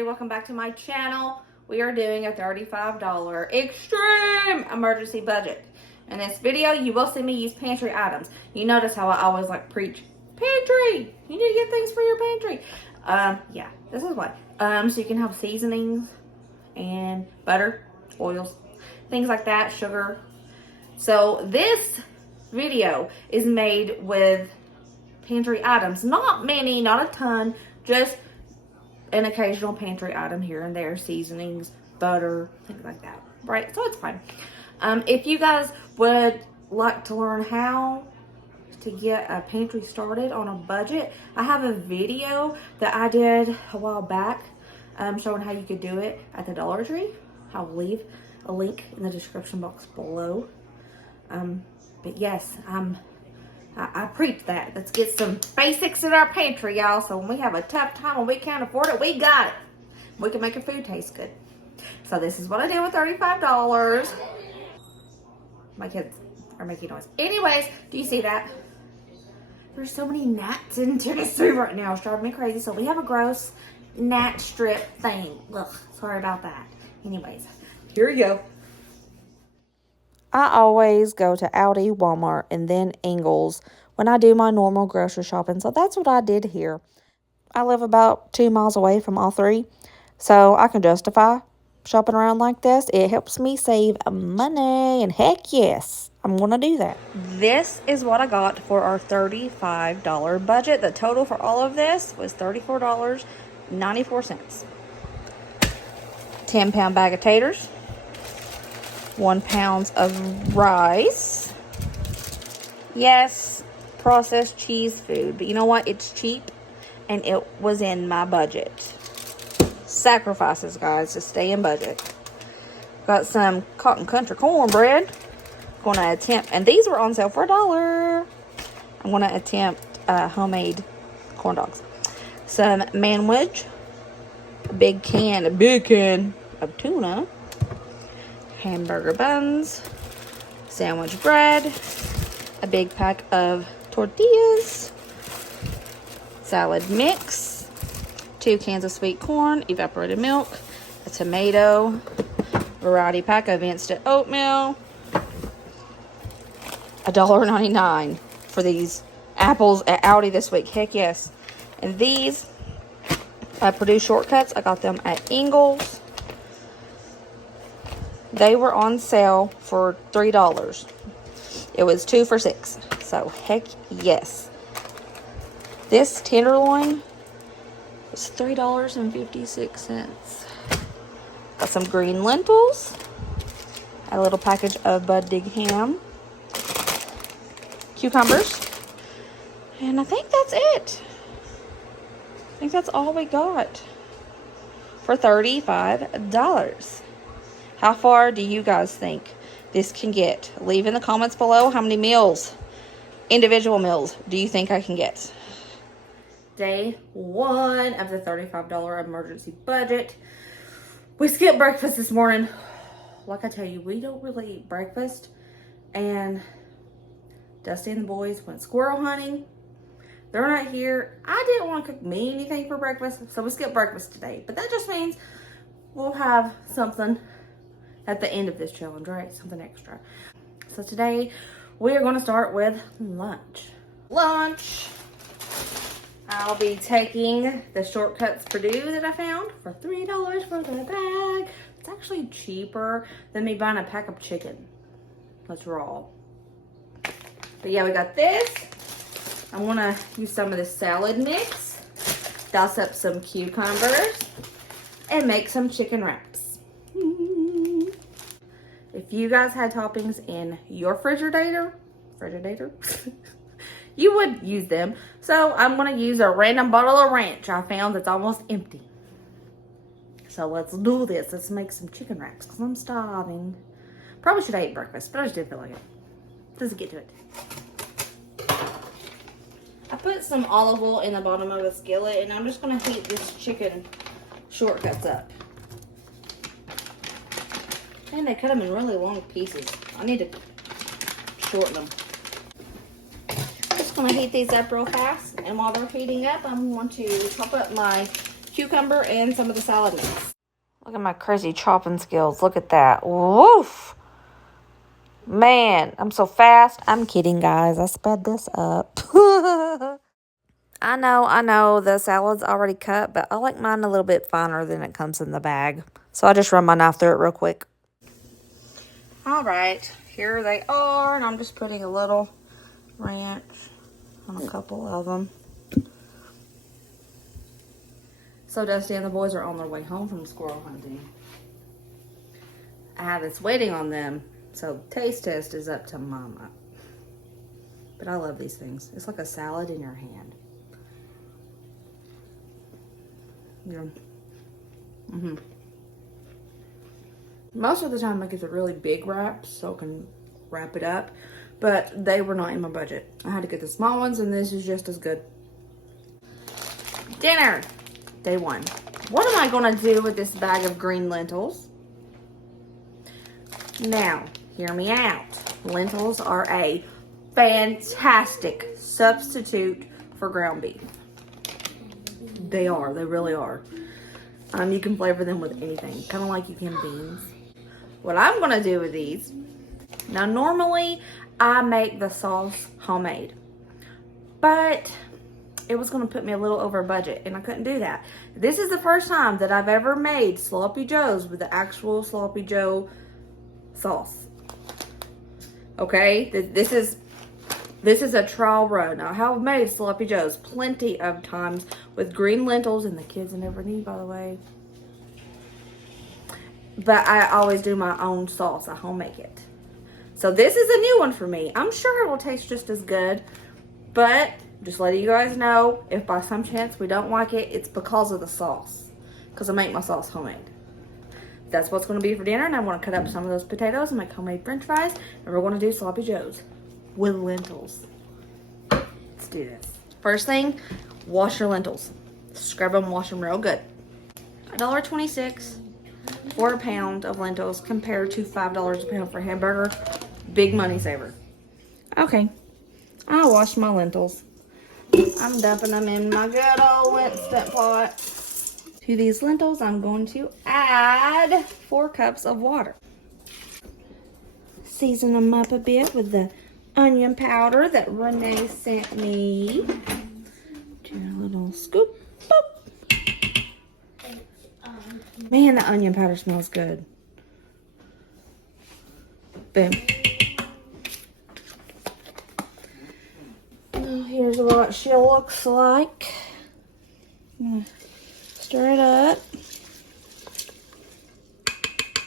everybody, welcome back to my channel. We are doing a $35 extreme emergency budget. In this video, you will see me use pantry items. You notice how I always like preach, pantry! You need to get things for your pantry. Yeah, this is why. So you can have seasonings and butter, oils, things like that, sugar. So this video is made with pantry items. Not many, not a ton, just an occasional pantry item here and there, seasonings, butter, things like that, right? So it's fine. If you guys would like to learn how to get a pantry started on a budget, I have a video that I did a while back showing how you could do it at the Dollar Tree. I'll leave a link in the description box below. But yes, I preach that. Let's get some basics in our pantry, y'all. So when we have a tough time and we can't afford it, we got it. We can make our food taste good. So this is what I did with $35. My kids are making noise. Anyways, do you see that? There's so many gnats in Tennessee right now. It's driving me crazy. So we have a gross gnat strip thing. Ugh, sorry about that. Anyways, here you go. I always go to Aldi, Walmart, and then Ingles when I do my normal grocery shopping. So that's what I did here. I live about 2 miles away from all three, so I can justify shopping around like this. It helps me save money, and heck yes, I'm going to do that. This is what I got for our $35 budget. The total for all of this was $34.94. 10-pound bag of taters. 1 pound of rice. Yes, processed cheese food, but you know what? It's cheap and it was in my budget. Sacrifices, guys, to stay in budget. Got some Cotton Country cornbread. Gonna attempt, and these were on sale for $1. I'm gonna attempt homemade corn dogs. Some Manwich, a big can of tuna. Hamburger buns, sandwich bread, a big pack of tortillas, salad mix, 2 cans of sweet corn, evaporated milk, a tomato, variety pack of instant oatmeal, $1.99 for these apples at Aldi this week. Heck yes. And these Perdue shortcuts, I got them at Ingles. They were on sale for $3. It was 2 for $6. So, heck yes. This Tenderloin was $3.56. Got some green lentils. A little package of Buddig Ham. Cucumbers. And I think that's it. I think that's all we got for $35. How far do you guys think this can get? Leave in the comments below how many meals, individual meals, do you think I can get? Day 1 of the $35 emergency budget. We skipped breakfast this morning. Like I tell you, we don't really eat breakfast. And Dusty and the boys went squirrel hunting. They're not here. I didn't want to cook me anything for breakfast, so we skipped breakfast today. But that just means we'll have something at the end of this challenge, right? Something extra. So today we are going to start with lunch. I'll be taking the Shortcuts Perdue that I found for $3 for the bag. It's actually cheaper than me buying a pack of chicken. That's raw. But yeah, we got this. I'm going to use some of this salad mix, dice up some cucumbers, and make some chicken wraps. If you guys had toppings in your Frigidator, you would use them. So I'm going to use a random bottle of ranch I found that's almost empty. So let's do this. Let's make some chicken wraps because I'm starving. Probably should have ate breakfast, but I just didn't feel like it. Let's get to it. I put some olive oil in the bottom of a skillet and I'm just going to heat this chicken shortcuts up. And they cut them in really long pieces. I need to shorten them. I'm just going to heat these up real fast. And while they're heating up, I'm going to chop up my cucumber, and some of the salad mix. Look at my crazy chopping skills. Look at that. Woof. Man, I'm so fast. I'm kidding, guys. I sped this up. I know. The salad's already cut, but I like mine a little bit finer than it comes in the bag. So I just run my knife through it real quick. All right, here they are, and I'm just putting a little ranch on a couple of them. So Dusty and the boys are on their way home from squirrel hunting. I have this waiting on them, so taste test is up to Mama. But I love these things. It's like a salad in your hand. Yeah. Most of the time I get the really big wraps so I can wrap it up, but they were not in my budget. I had to get the small ones, and this is just as good. Dinner, day one. What am I gonna do with this bag of green lentils? Now, hear me out. Lentils are a fantastic substitute for ground beef. They really are. You can flavor them with anything, kind of like you can beans. What I'm gonna do with these, now normally I make the sauce homemade, but it was gonna put me a little over budget and I couldn't do that. This is the first time that I've ever made Sloppy Joes with the actual Sloppy Joe sauce. Okay, this is a trial run. I have made Sloppy Joes plenty of times with green lentils, and the kids never need, by the way. But I always do my own sauce. I home make it. So this is a new one for me. I'm sure it will taste just as good, but just letting you guys know, if by some chance we don't like it, it's because of the sauce. Because I make my sauce homemade. That's what's going to be for dinner, and I want to cut up some of those potatoes and make homemade french fries, and we're going to do Sloppy Joes with lentils. Let's do this. First thing, wash your lentils. Scrub them, wash them real good. $1.26 for a pound of lentils compared to $5 a pound for hamburger. Big money saver. Okay, I washed my lentils. I'm dumping them in my good old Instant Pot. To these lentils, I'm going to add 4 cups of water. Season them up a bit with the onion powder that Renee sent me. Do a little scoop. Boop. Man, the onion powder smells good. Boom. Now here's what she looks like. I'm gonna stir it up.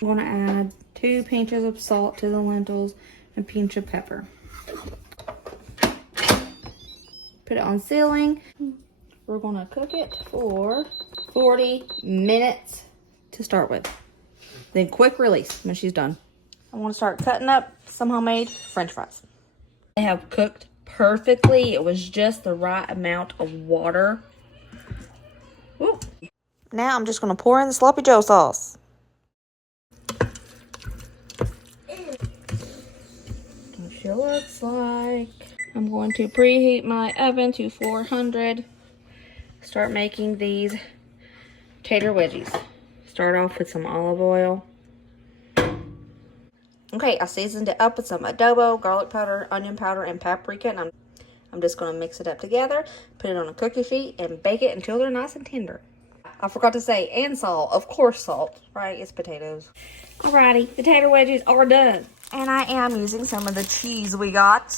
I'm gonna add 2 pinches of salt to the lentils and a pinch of pepper. Put it on sealing. We're gonna cook it for 40 minutes to start with. Then quick release when she's done. I want to start cutting up some homemade french fries. They have cooked perfectly. It was just the right amount of water. Woo. Now I'm just gonna pour in the Sloppy Joe sauce. She looks like. I'm going to preheat my oven to 400. Start making these tater wedgies. Start off with some olive oil. Okay, I seasoned it up with some adobo, garlic powder, onion powder, and paprika, and I'm just going to mix it up together, put it on a cookie sheet, and bake it until they're nice and tender. I forgot to say, and salt. Of course salt, right? It's potatoes. Alrighty, the tater wedgies are done. And I am using some of the cheese we got.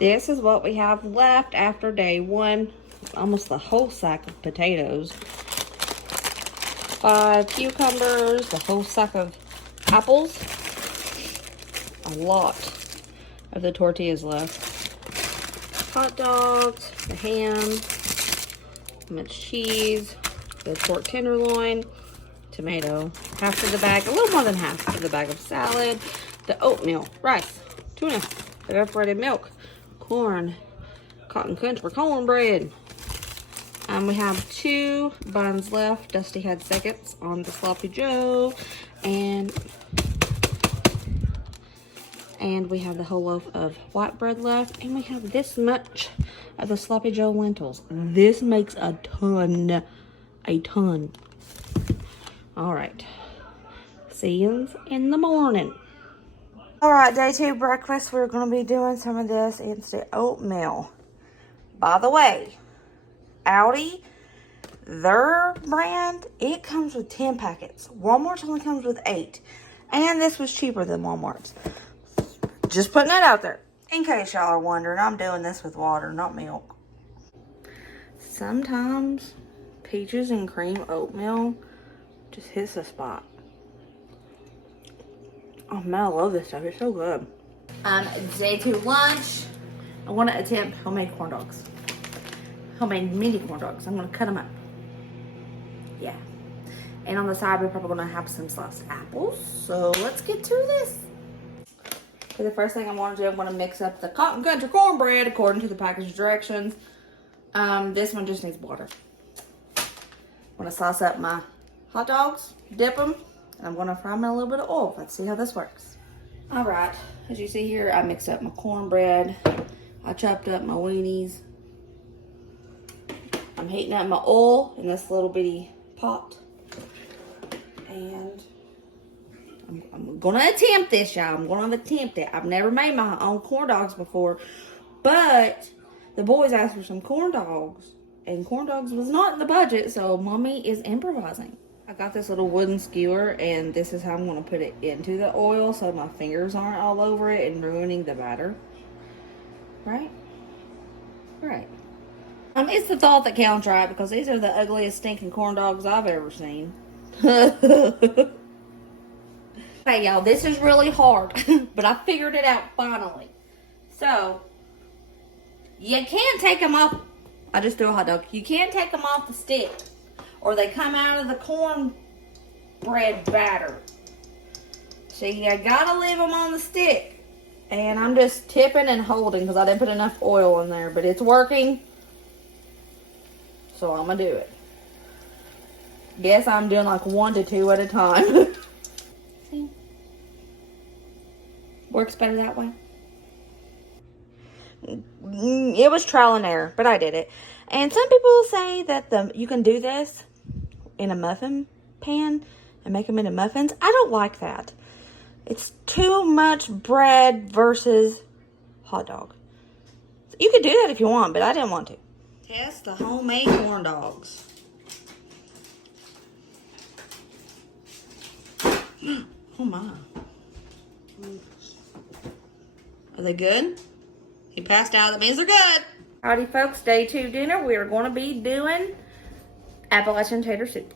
This is what we have left after day one. Almost the whole sack of potatoes. 5 cucumbers, the whole sack of apples. A lot of the tortillas left. Hot dogs, the ham, much cheese, the pork tenderloin, tomato, half of the bag, a little more than half of the bag of salad, the oatmeal, rice, tuna, evaporated milk, corn, cotton country cornbread. We have 2 buns left. Dusty had seconds on the Sloppy Joe. And we have the whole loaf of white bread left. And we have this much of the Sloppy Joe lentils. This makes a ton. A ton. All right. See you in the morning. All right, day 2 breakfast. We're going to be doing some of this instant oatmeal. By the way, Aldi, their brand, it comes with 10 packets. Walmart's only comes with 8. And this was cheaper than Walmart's. Just putting that out there. In case y'all are wondering, I'm doing this with water, not milk. Sometimes peaches and cream oatmeal just hits the spot. Oh man, I love this stuff. It's so good. Day 2 lunch. I want to attempt homemade corn dogs. Homemade mini corn dogs. I'm going to cut them up. Yeah. And on the side, we're probably going to have some sliced apples. So let's get to this. For the first thing I want to do, I'm going to mix up the cotton country cornbread according to the package directions. This one just needs water. I'm going to sauce up my hot dogs, dip them, and I'm going to fry them in a little bit of oil. Let's see how this works. All right, as you see here, I mixed up my cornbread. I chopped up my weenies. I'm heating up my oil in this little bitty pot. And I'm going to attempt this, y'all. I'm going to attempt it. I've never made my own corn dogs before. But the boys asked for some corn dogs. And corn dogs was not in the budget, so Mommy is improvising. I got this little wooden skewer, and this is how I'm going to put it into the oil so my fingers aren't all over it and ruining the batter. Right? Right. It's the thought that counts, right? Because these are the ugliest stinking corn dogs I've ever seen. Hey, y'all, this is really hard, but I figured it out finally. So, you can't take them off. I just threw a hot dog. You can't take them off the stick, or they come out of the cornbread batter. So you gotta leave them on the stick. And I'm just tipping and holding because I didn't put enough oil in there, but it's working. So I'm gonna do it. Guess I'm doing like 1 to 2 at a time. See? Works better that way. It was trial and error, but I did it. And some people say that you can do this in a muffin pan and make them into muffins. I don't like that. It's too much bread versus hot dog. You could do that if you want, but I didn't want to. Test the homemade corn dogs. Oh my. Are they good? He passed out. That means they're good. Howdy folks, day 2 dinner. We are going to be doing Appalachian tater soup.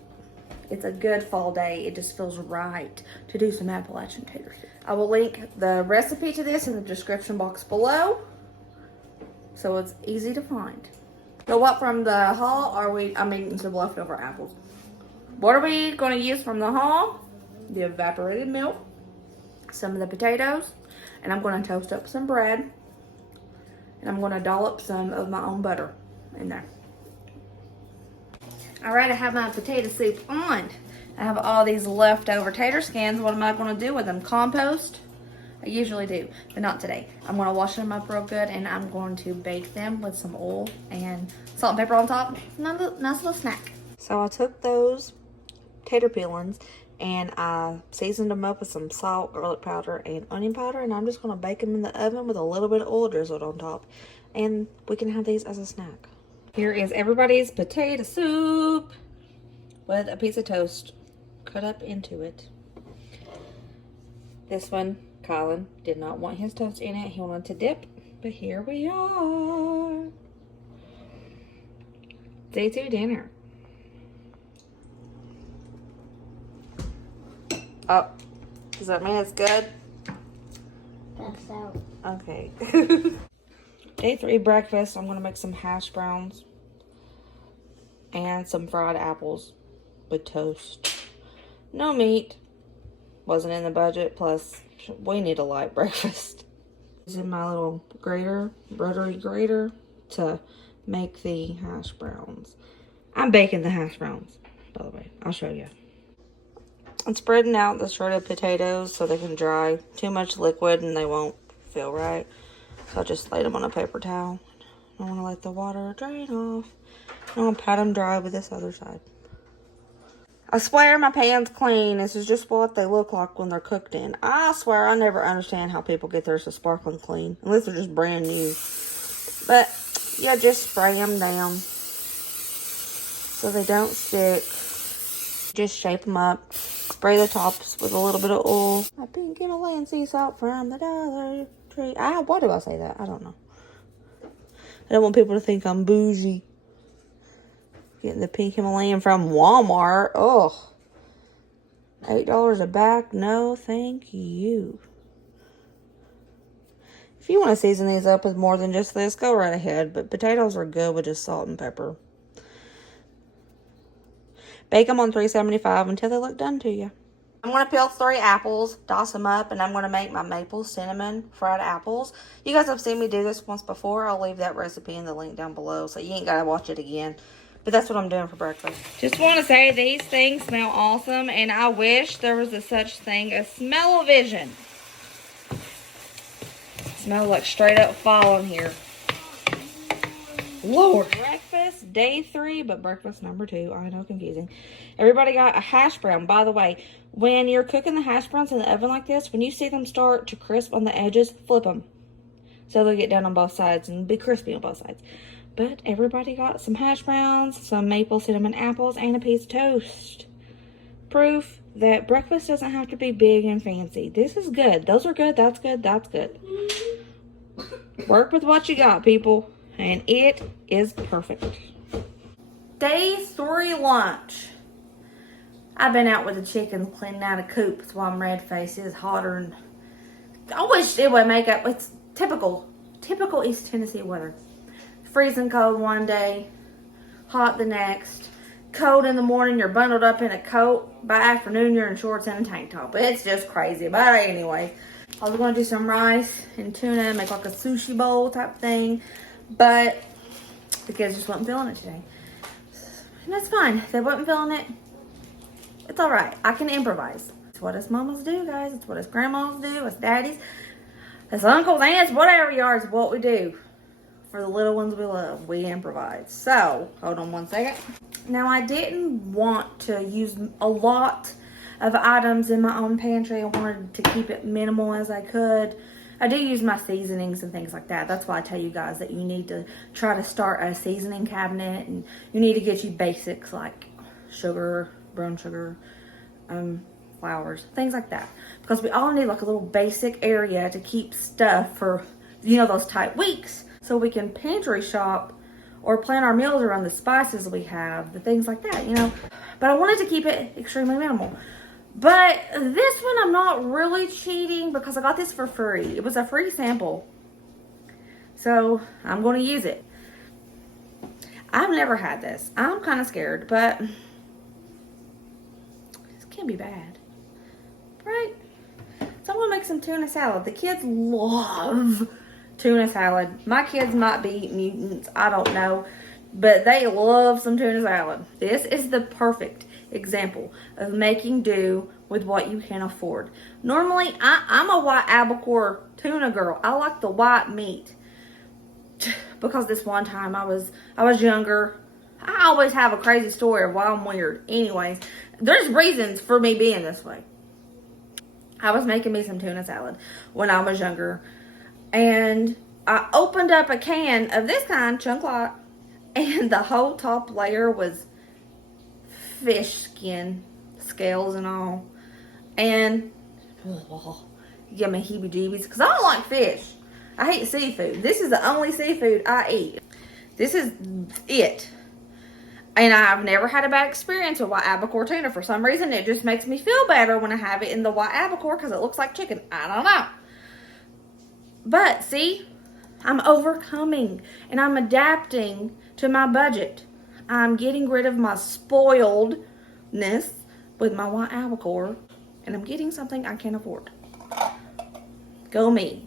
It's a good fall day. It just feels right to do some Appalachian tater soup. I will link the recipe to this in the description box below, so it's easy to find. So what from the haul are we, I'm eating some leftover apples. What are we going to use from the haul? The evaporated milk, some of the potatoes, and I'm going to toast up some bread. And I'm going to dollop some of my own butter in there. All right, I have my potato soup on. I have all these leftover tater skins. What am I going to do with them? Compost? I usually do, but not today. I'm going to wash them up real good, and I'm going to bake them with some oil and salt and pepper on top. Nice little snack. So I took those tater peelings, and I seasoned them up with some salt, garlic powder, and onion powder. And I'm just going to bake them in the oven with a little bit of oil drizzled on top. And we can have these as a snack. Here is everybody's potato soup with a piece of toast cut up into it. This one, Colin did not want his toast in it. He wanted to dip. But here we are. Day 2 dinner. Oh, does that mean it's good? That's out. Okay. Day 3 breakfast. I'm going to make some hash browns and some fried apples with toast. No meat. Wasn't in the budget. Plus, we need a light breakfast. Using my little grater, rotary grater, to make the hash browns. I'm baking the hash browns, by the way. I'll show you. I'm spreading out the shredded potatoes so they can dry. Too much liquid and they won't feel right. So I just laid them on a paper towel. I want to let the water drain off. I'm going to pat them dry with this other side. I swear my pan's clean. This is just what they look like when they're cooked in. I swear I never understand how people get theirs so sparkling clean. Unless they're just brand new. But, yeah, just spray them down so they don't stick. Just shape them up. Spray the tops with a little bit of oil. My pink Himalayan sea salt from the Dollar Tree. Why do I say that? I don't know. I don't want people to think I'm bougie. Getting the pink Himalayan from Walmart. Ugh. $8 a bag. No, thank you. If you want to season these up with more than just this, go right ahead. But potatoes are good with just salt and pepper. Bake them on 375 until they look done to you. I'm going to peel 3 apples, toss them up, and I'm going to make my maple cinnamon fried apples. You guys have seen me do this once before. I'll leave that recipe in the link down below, so you ain't got to watch it again. But that's what I'm doing for breakfast. Just want to say these things smell awesome, and I wish there was a such thing as smell-o-vision. Smells like straight up fall in here. Lord. Breakfast day 3, but breakfast number 2. I know, confusing. Everybody got a hash brown. By the way, when you're cooking the hash browns in the oven like this, when you see them start to crisp on the edges, flip them. So they'll get done on both sides and be crispy on both sides. But everybody got some hash browns, some maple cinnamon apples, and a piece of toast. Proof that breakfast doesn't have to be big and fancy. This is good. Those are good. That's good. That's good. Work with what you got, people. And it is perfect. Day 3 lunch. I've been out with the chickens cleaning out a coop. That's why I'm red faced. It's hotter and I wish it would make up. It's typical East Tennessee weather. Freezing cold one day, hot the next. Cold in the morning, you're bundled up in a coat. By afternoon, you're in shorts and a tank top. It's just crazy. But anyway, I was going to do some rice and tuna, make like a sushi bowl type thing. But the kids just wasn't feeling it today. And that's fine. They wasn't feeling it. It's all right. I can improvise. It's what us mamas do, guys. It's what us grandmas do, us daddies, us uncles, aunts, whatever you are, is what we do. For the little ones we love, we improvise. So, hold on one second. Now, I didn't want to use a lot of items in my own pantry. I wanted to keep it minimal as I could. I do use my seasonings and things like that. That's why I tell you guys that you need to try to start a seasoning cabinet, and you need to get you basics like sugar, brown sugar, flours, things like that. Because we all need like a little basic area to keep stuff for, you know, those tight weeks. So we can pantry shop or plan our meals around the spices we have, the things like that, you know. But I wanted to keep it extremely minimal. But this one I'm not really cheating because I got this for free. It was a free sample. So I'm going to use it. I've never had this. I'm kind of scared, but this can't be bad. Right? So I'm going to make some tuna salad. The kids love tuna salad. My kids might be mutants. I don't know. But they love some tuna salad. This is the perfect example of making do with what you can afford. Normally, I'm a white albacore tuna girl. I like the white meat. Because this one time I was younger. I always have a crazy story of why I'm weird. Anyways, there's reasons for me being this way. I was making me some tuna salad when I was younger. And I opened up a can of this kind, chunk lot. And the whole top layer was fish skin, scales and all. And give me heebie-jeebies because I don't like fish. I hate seafood. This is the only seafood I eat. This is it. And I've never had a bad experience with white albacore tuna. For some reason, it just makes me feel better when I have it in the white albacore because it looks like chicken. I don't know. But see, I'm overcoming and I'm adapting to my budget. I'm getting rid of my spoiledness with my white albacore, and I'm getting something I can afford. Go me.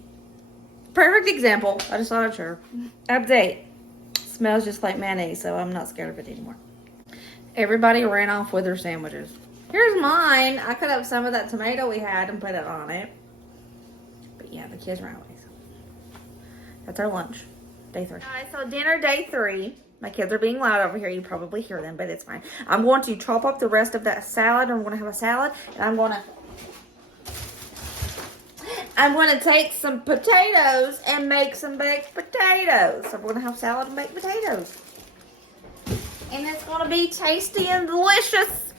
Perfect example. I just thought I'd share. Update. Smells just like mayonnaise, so I'm not scared of it anymore. Everybody ran off with their sandwiches. Here's mine. I cut up some of that tomato we had and put it on it. But yeah, the kids ran away. So. That's our lunch. Day 3. Alright, so dinner day 3. My kids are being loud over here. You probably hear them, but it's fine. I'm going to chop up the rest of that salad. I'm going to have a salad. And I'm going to take some potatoes and make some baked potatoes. So we're going to have salad and baked potatoes. And it's going to be tasty and delicious.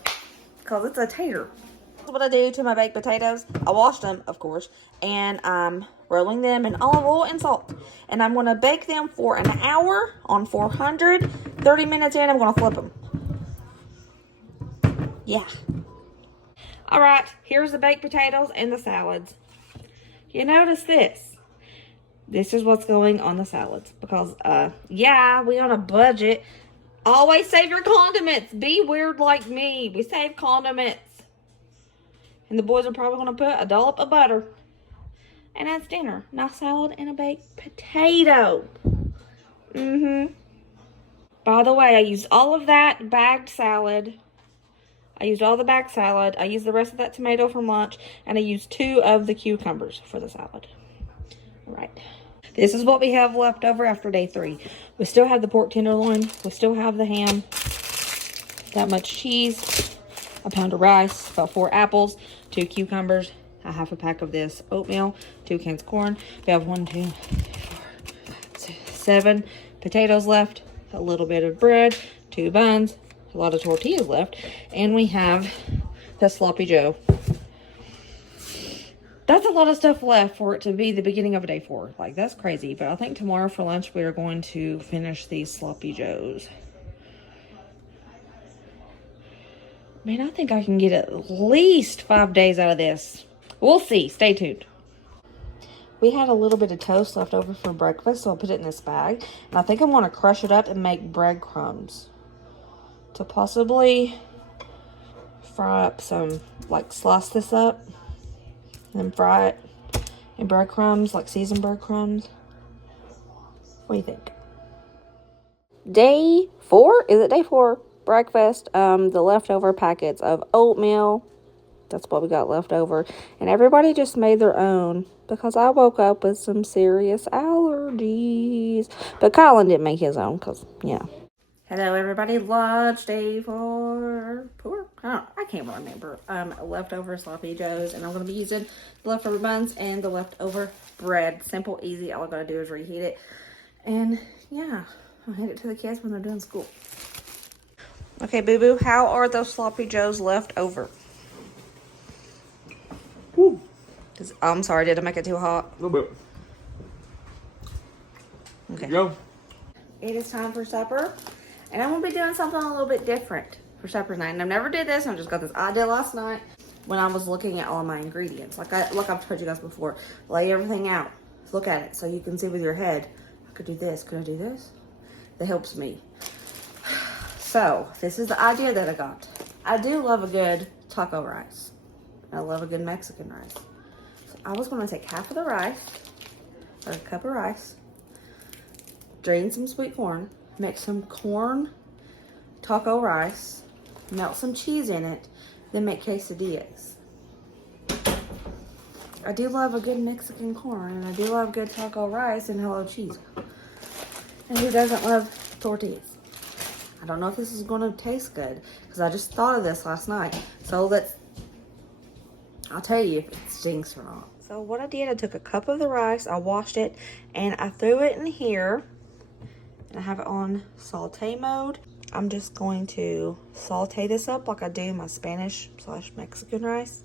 Because it's a tater. What I do to my baked potatoes, I washed them, of course, and I'm rolling them in olive oil and salt. And I'm going to bake them for an hour on 400. 30 minutes in, I'm going to flip them. Yeah. All right, here's the baked potatoes and the salads. You notice this. This is what's going on the salads. Because, yeah, we on a budget. Always save your condiments. Be weird like me. We save condiments. And the boys are probably going to put a dollop of butter. And that's dinner. Nice salad and a baked potato. By the way, I used all of that bagged salad. I used all the bagged salad. I used the rest of that tomato from lunch. And I used 2 of the cucumbers for the salad. All right. This is what we have left over after day 3. We still have the pork tenderloin. We still have the ham. That much cheese. A pound of rice. About 4 apples. 2 cucumbers. A half a pack of this oatmeal. 2 cans of corn. We have 1, 2, 3, 4, 6, 7 potatoes left. A little bit of bread. 2 buns. A lot of tortillas left. And we have the sloppy joe. That's a lot of stuff left for it to be the beginning of day 4. Like, that's crazy. But I think tomorrow for lunch we are going to finish these sloppy joes. Man, I think I can get at least 5 days out of this. We'll see. Stay tuned. We had a little bit of toast left over for breakfast, so I'll put it in this bag. And I think I'm going to crush it up and make breadcrumbs. To possibly fry up some, like, slice this up. And then fry it in breadcrumbs, like seasoned breadcrumbs. What do you think? Day 4? Is it day 4? Breakfast. The leftover packets of oatmeal. That's what we got left over. And everybody just made their own. Because I woke up with some serious allergies. But Colin didn't make his own. Because, yeah. Hello, everybody. Lunch day 4. I can't remember. Leftover sloppy joes, and I'm going to be using the leftover buns and the leftover bread. Simple, easy. All I got to do is reheat it. And yeah, I'll hand it to the kids when they're doing school. Okay, boo-boo, how are those sloppy joes left over? Woo. I'm sorry, did I make it too hot? A little bit. Okay. Go. It is time for supper. And I'm going to be doing something a little bit different for supper tonight. And I've never did this. I just got this idea last night when I was looking at all my ingredients. Like I've told you guys before. Lay everything out. Look at it so you can see with your head. I could do this. Could I do this? That helps me. So, this is the idea that I got. I do love a good taco rice. I love a good Mexican rice. So I was going to take half of the rice, or a cup of rice, drain some sweet corn, make some corn taco rice, melt some cheese in it, then make quesadillas. I do love a good Mexican corn, and I do love good taco rice and hello cheese. And who doesn't love tortillas? I don't know if this is going to taste good, because I just thought of this last night. So I'll tell you if it stinks or not. So what I did, I took a cup of the rice, I washed it, and I threw it in here. And I have it on saute mode. I'm just going to saute this up like I do my Spanish/Mexican rice.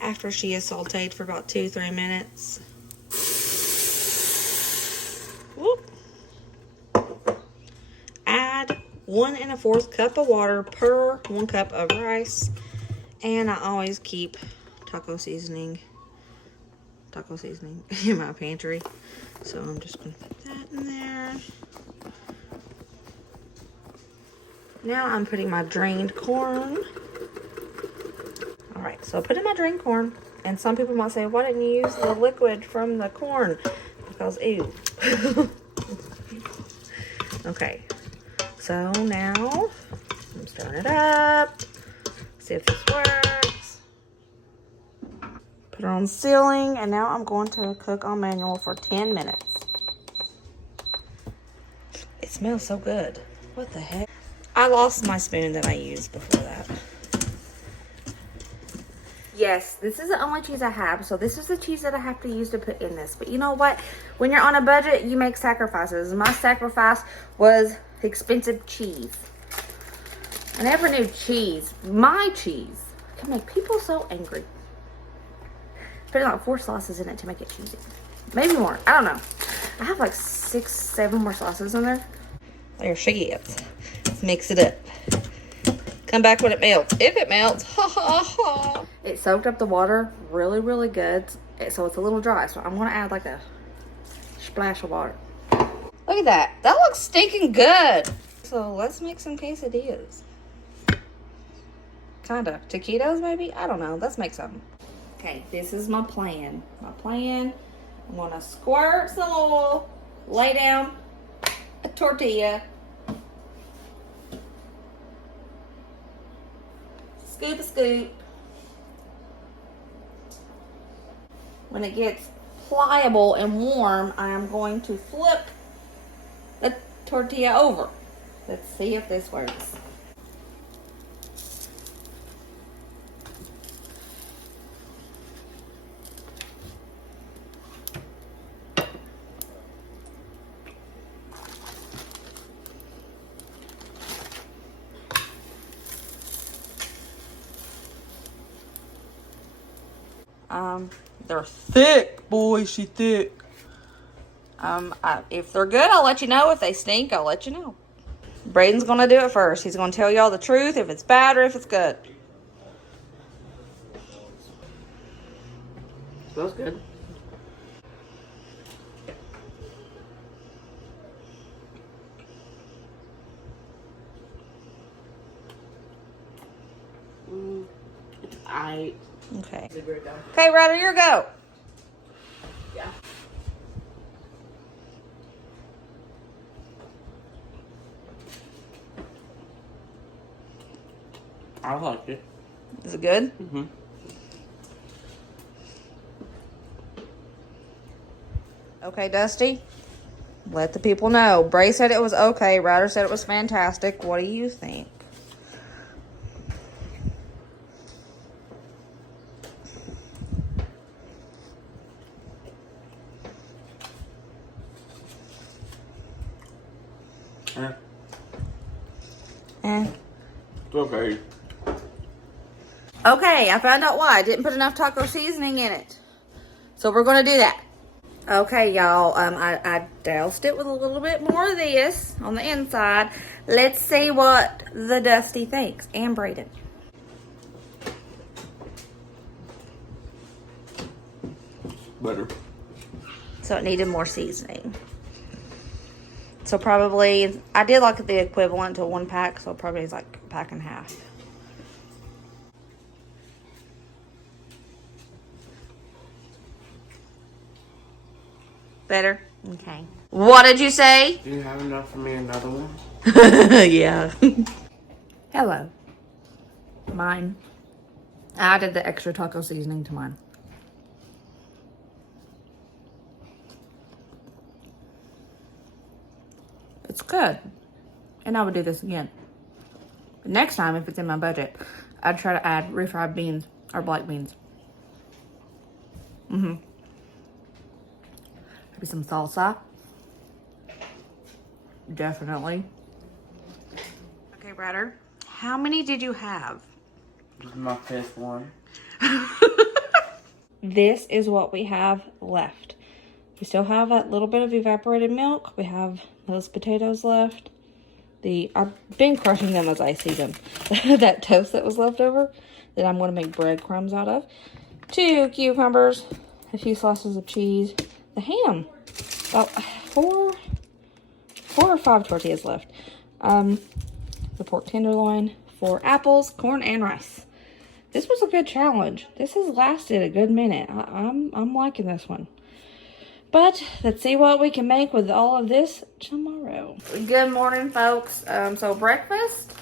After she is sauteed for about 2-3 minutes. Whoop. Add 1 1/4 cup of water per 1 cup of rice. And I always keep taco seasoning in my pantry. So I'm just going to put that in there. Now I'm putting my drained corn. Alright, so I put in my drained corn. And some people might say, why didn't you use the liquid from the corn? Because, ew. Okay. So now I'm stirring it up. See if this works. Put it on sealing, and now I'm going to cook on manual for 10 minutes. It smells so good. What the heck? I lost my spoon that I used before that. Yes, this is the only cheese I have, so this is the cheese that I have to use to put in this. But you know what? When you're on a budget, you make sacrifices. My sacrifice was expensive cheese. I never knew cheese, my cheese, can make people so angry. Putting like 4 slices in it to make it cheesy. Maybe more, I don't know. I have like 6, 7 more slices in there. There she is. Let's mix it up. Come back when it melts. If it melts, ha ha ha. It soaked up the water really, really good. So it's a little dry. So I'm gonna add like a splash of water. Look at that. That looks stinking good. So let's make some quesadillas. Kinda. Taquitos maybe? I don't know. Let's make something. Okay, this is my plan. I'm gonna squirt some oil, lay down a tortilla, scoop a scoop. When it gets pliable and warm, I am going to flip the tortilla over. Let's see if this works. They're thick, boy. She thick. If they're good, I'll let you know. If they stink, I'll let you know. Braden's gonna do it first. He's gonna tell y'all the truth, if it's bad or if it's good. Smells good. It's aight. Okay. Okay, Ryder, your go. Yeah. I like it. Is it good? Mm-hmm. Okay, Dusty. Let the people know. Bray said it was okay. Ryder said it was fantastic. What do you think? It's okay. Okay, I found out why. I didn't put enough taco seasoning in it. So we're going to do that. Okay, y'all. I doused it with a little bit more of this on the inside. Let's see what the Dusty thinks. And Braden. Better. So it needed more seasoning. So probably, I did like the equivalent to 1 pack, so probably it's like a pack and a half. Better? Okay. What did you say? Do you have enough for me another one? Yeah. Hello. Mine. I added the extra taco seasoning to mine. It's good. And I would do this again. But next time, if it's in my budget, I'd try to add refried beans or black beans. Maybe some salsa. Definitely. Okay, Ryder. How many did you have? This is my 5th one. This is what we have left. We still have that little bit of evaporated milk. We have those potatoes left. I've been crushing them as I see them. That toast that was left over that I'm going to make breadcrumbs out of. 2 cucumbers. A few slices of cheese. The ham. About 4 or 5 tortillas left. The pork tenderloin. 4 apples, corn, and rice. This was a good challenge. This has lasted a good minute. I'm liking this one. But let's see what we can make with all of this tomorrow. Good morning, folks. So breakfast,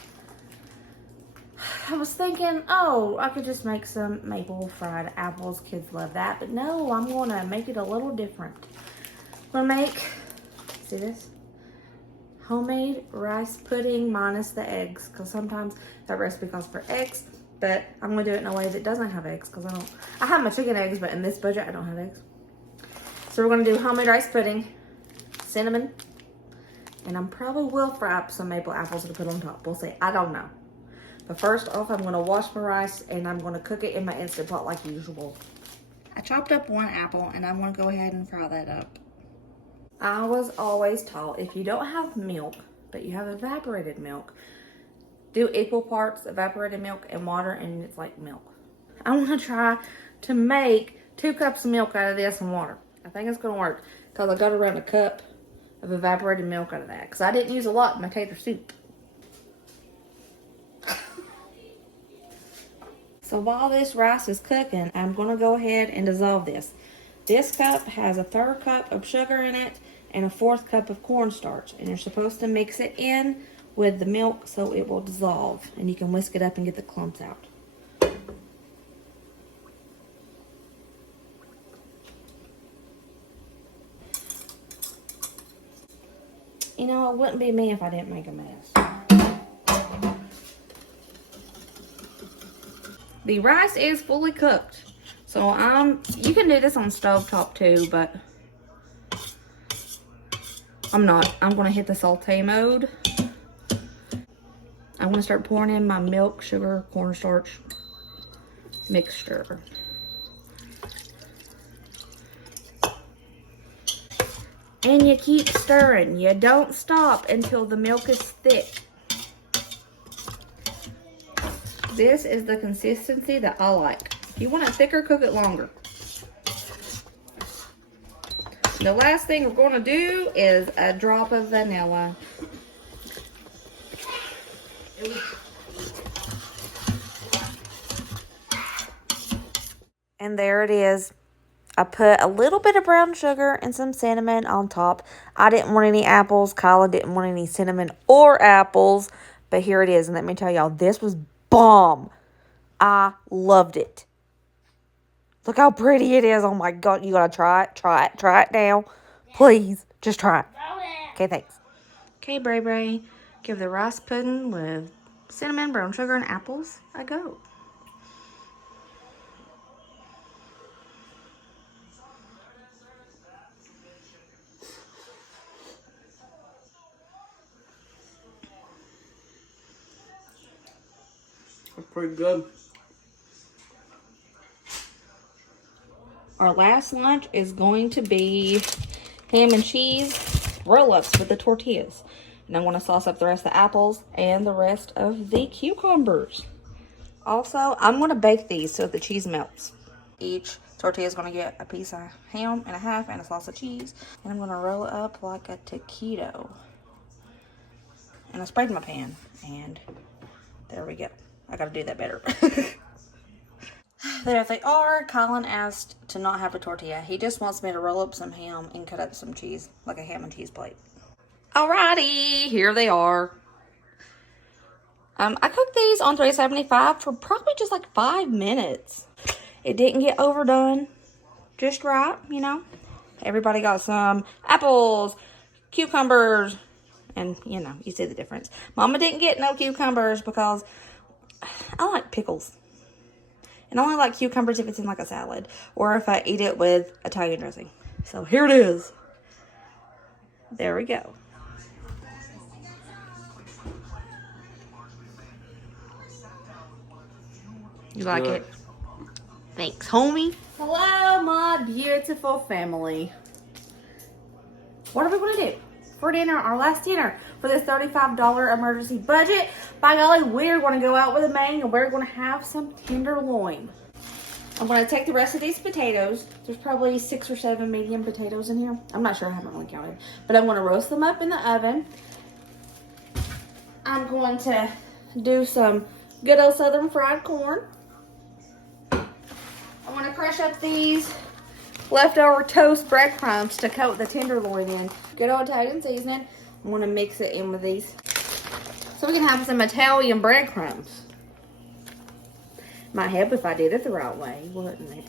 I was thinking, oh, I could just make some maple fried apples. Kids love that. But no, I'm going to make it a little different. I'm going to make, see this? Homemade rice pudding minus the eggs. Because sometimes that recipe calls for eggs. But I'm going to do it in a way that doesn't have eggs. Because I have my chicken eggs, but in this budget, I don't have eggs. So we're going to do homemade rice pudding, cinnamon, and I probably will fry up some maple apples to put on top. We'll see. I don't know. But first off, I'm going to wash my rice and I'm going to cook it in my Instant Pot like usual. I chopped up one apple and I'm going to go ahead and fry that up. I was always taught if you don't have milk, but you have evaporated milk, do equal parts evaporated milk and water and it's like milk. I want to try to make 2 cups of milk out of this and water. I think it's going to work because I got around a cup of evaporated milk out of that because I didn't use a lot in my tater soup. So while this rice is cooking, I'm going to go ahead and dissolve this. This cup has 1/3 cup of sugar in it and 1/4 cup of cornstarch. And you're supposed to mix it in with the milk so it will dissolve. And you can whisk it up and get the clumps out. You know, it wouldn't be me if I didn't make a mess. The rice is fully cooked. So you can do this on stovetop too, but I'm not. I'm going to hit the saute mode. I'm going to start pouring in my milk, sugar, cornstarch mixture. And you keep stirring. You don't stop until the milk is thick. This is the consistency that I like. If you want it thicker, cook it longer. The last thing we're going to do is a drop of vanilla. And there it is. I put a little bit of brown sugar and some cinnamon on top. I didn't want any apples. Kyla didn't want any cinnamon or apples. But here it is. And let me tell y'all, this was bomb. I loved it. Look how pretty it is. Oh my God. You got to try it. Try it. Try it now. Please. Just try it. Okay, thanks. Okay, Bray Bray. Give the rice pudding with cinnamon, brown sugar, and apples a go. That's pretty good. Our last lunch is going to be ham and cheese roll-ups with the tortillas. And I'm going to sauce up the rest of the apples and the rest of the cucumbers. Also, I'm going to bake these so the cheese melts. Each tortilla is going to get a piece of ham and a half and a slice of cheese. And I'm going to roll it up like a taquito. And I sprayed my pan. And there we go. I got to do that better. There they are. Colin asked to not have a tortilla. He just wants me to roll up some ham and cut up some cheese, like a ham and cheese plate. Alrighty, here they are. I cooked these on 375 for probably just like 5 minutes. It didn't get overdone. Just right, you know. Everybody got some apples, cucumbers, and you know, you see the difference. Mama didn't get no cucumbers because I like pickles. And I only like cucumbers if it's in like a salad or if I eat it with Italian dressing. So here it is. There we go. You like it? Thanks, homie. Hello, my beautiful family. What are we going to do for dinner, our last dinner for this $35 emergency budget? By golly, we're going to go out with a bang and we're going to have some tenderloin. I'm going to take the rest of these potatoes. There's probably 6 or 7 medium potatoes in here. I'm not sure, I haven't really counted. But I'm going to roast them up in the oven. I'm going to do some good old southern fried corn. I'm going to crush up these leftover toast breadcrumbs to coat the tenderloin in. Good old Italian seasoning. I'm going to mix it in with these so we can have some Italian breadcrumbs. Might help if I did it the right way, wouldn't it?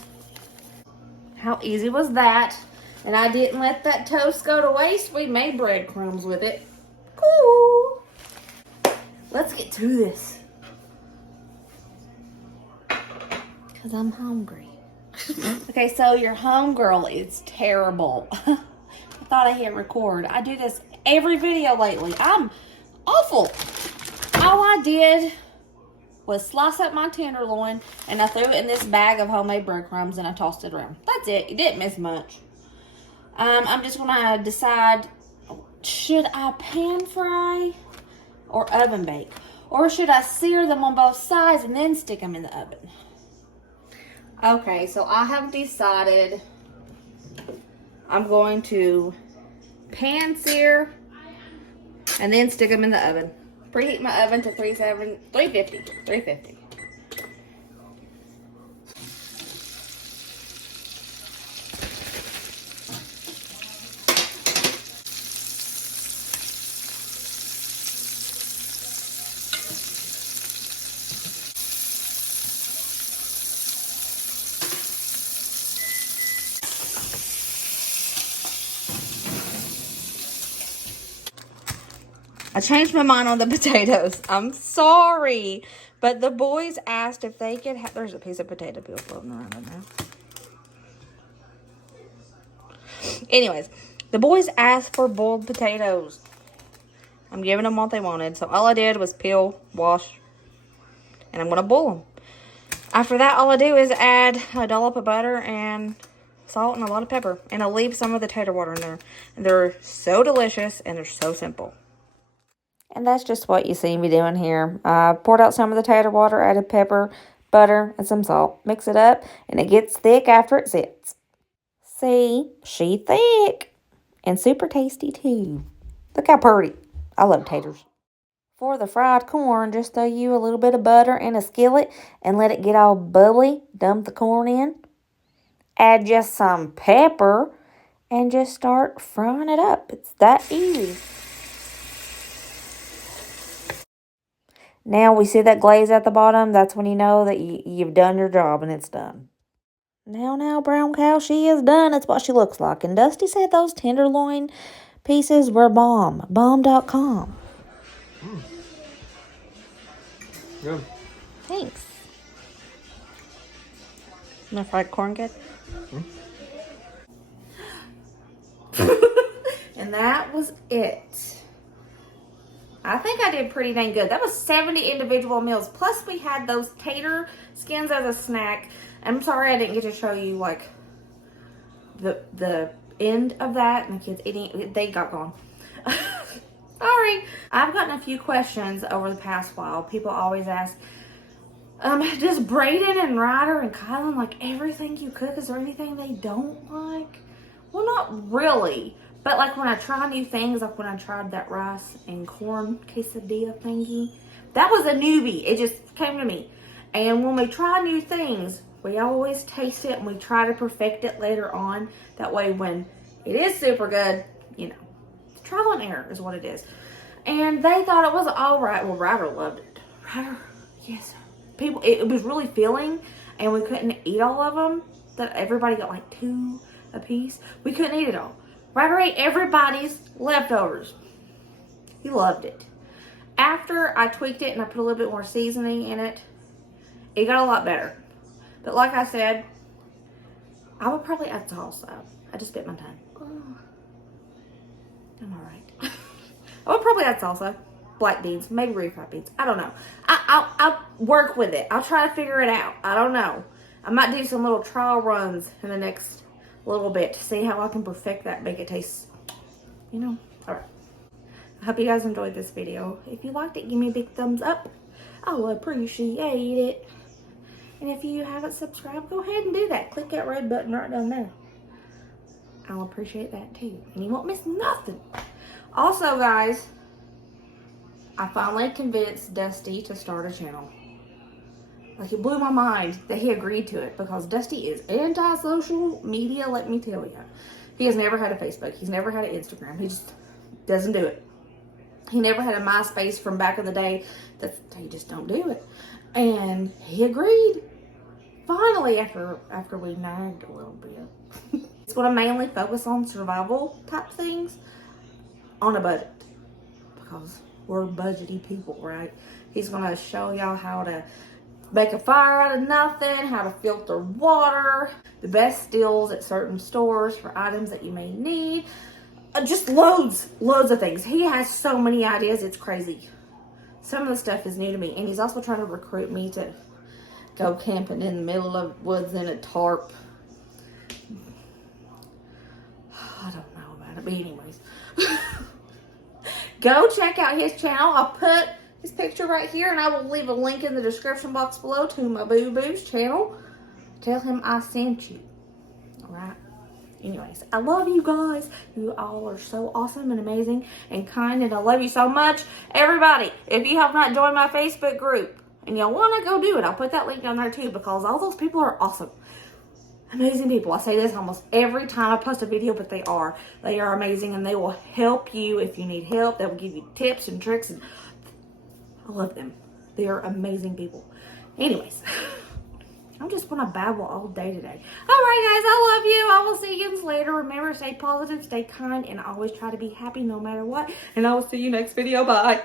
How easy was that? And I didn't let that toast go to waste. We made breadcrumbs with it. Cool. Let's get to this. Because I'm hungry. Okay, so your homegirl is terrible. I thought I hit record. I do this every video lately. I'm awful. All I did was slice up my tenderloin and I threw it in this bag of homemade breadcrumbs and I tossed it around. That's it. You didn't miss much. I'm just gonna decide, should I pan fry or oven bake? Or should I sear them on both sides and then stick them in the oven? Okay, so I have decided I'm going to pan sear and then stick them in the oven. Preheat my oven to 350. I changed my mind on the potatoes. I'm sorry. But the boys asked if they could have... There's a piece of potato peel floating around in there. Anyways, the boys asked for boiled potatoes. I'm giving them what they wanted. So all I did was peel, wash, and I'm going to boil them. After that, all I do is add a dollop of butter and salt and a lot of pepper. And I'll leave some of the tater water in there. And they're so delicious and they're so simple. And that's just what you see me doing here. I poured out some of the tater water, added pepper, butter, and some salt. Mix it up, and it gets thick after it sits. See? She thick. And super tasty, too. Look how pretty. I love taters. For the fried corn, just throw you a little bit of butter in a skillet and let it get all bubbly. Dump the corn in. Add just some pepper and just start frying it up. It's that easy. Now we see that glaze at the bottom. That's when you know that you've done your job and it's done. Now, brown cow, she is done. That's what she looks like. And Dusty said those tenderloin pieces were bomb. Bomb.com. Good. Thanks. My fried corn good? And that was it. I think I did pretty dang good. That was 70 individual meals. Plus we had those tater skins as a snack. I'm sorry I didn't get to show you like the end of that and the kids eating. They got gone. Sorry. I've gotten a few questions over the past while. People always ask, does Brayden and Ryder and Kylan like everything you cook? Is there anything they don't like? Well, not really. But like when I try new things, like when I tried that rice and corn quesadilla thingy, that was a newbie. It just came to me. And when we try new things, we always taste it and we try to perfect it later on. That way when it is super good, you know, trial and error is what it is. And they thought it was all right. Well, Ryder loved it. Ryder, yes. People, it was really filling and we couldn't eat all of them. That everybody got like 2 a piece. We couldn't eat it all. Ryder ate everybody's leftovers. He loved it. After I tweaked it and I put a little bit more seasoning in it, it got a lot better. But like I said, I would probably add salsa. I just bit my tongue. Oh, I'm all right. I would probably add salsa, black beans, maybe refried beans. I don't know. I'll work with it. I'll try to figure it out. I don't know. I might do some little trial runs in the next little bit to see how I can perfect that, make it taste, you know. All right. I hope you guys enjoyed this video. If you liked it, give me a big thumbs up. I'll appreciate it. And if you haven't subscribed, go ahead and do that. Click that red button right down there. I'll appreciate that too. And you won't miss nothing. Also, guys, I finally convinced Dusty to start a channel. Like, it blew my mind that he agreed to it because Dusty is anti-social media, let me tell you. He has never had a Facebook. He's never had an Instagram. He just doesn't do it. He never had a MySpace from back in the day. He just don't do it. And he agreed. finally, after we nagged a little bit, it's going to mainly focus on survival type things on a budget, because we're budgety people, right? He's going to show y'all how to make a fire out of nothing, how to filter water, the best deals at certain stores for items that you may need. Just loads of things. He has so many ideas, it's crazy. Some of the stuff is new to me, and he's also trying to recruit me to go camping in the middle of woods in a tarp. I don't know about it, but anyways. Go check out his channel. I'll put his picture right here, and I will leave a link in the description box below to my boo-boo's channel. Tell him I sent you. Alright? Anyways, I love you guys. You all are so awesome and amazing and kind, and I love you so much. Everybody, if you have not joined my Facebook group and y'all want to go do it, I'll put that link down there too, because all those people are awesome. Amazing people. I say this almost every time I post a video, but they are. They are amazing, and they will help you if you need help. They will give you tips and tricks, and I love them. They are amazing people. Anyways, I'm just going to babble all day today. Alright guys, I love you. I will see you later. Remember, stay positive, stay kind, and always try to be happy no matter what. And I will see you next video. Bye.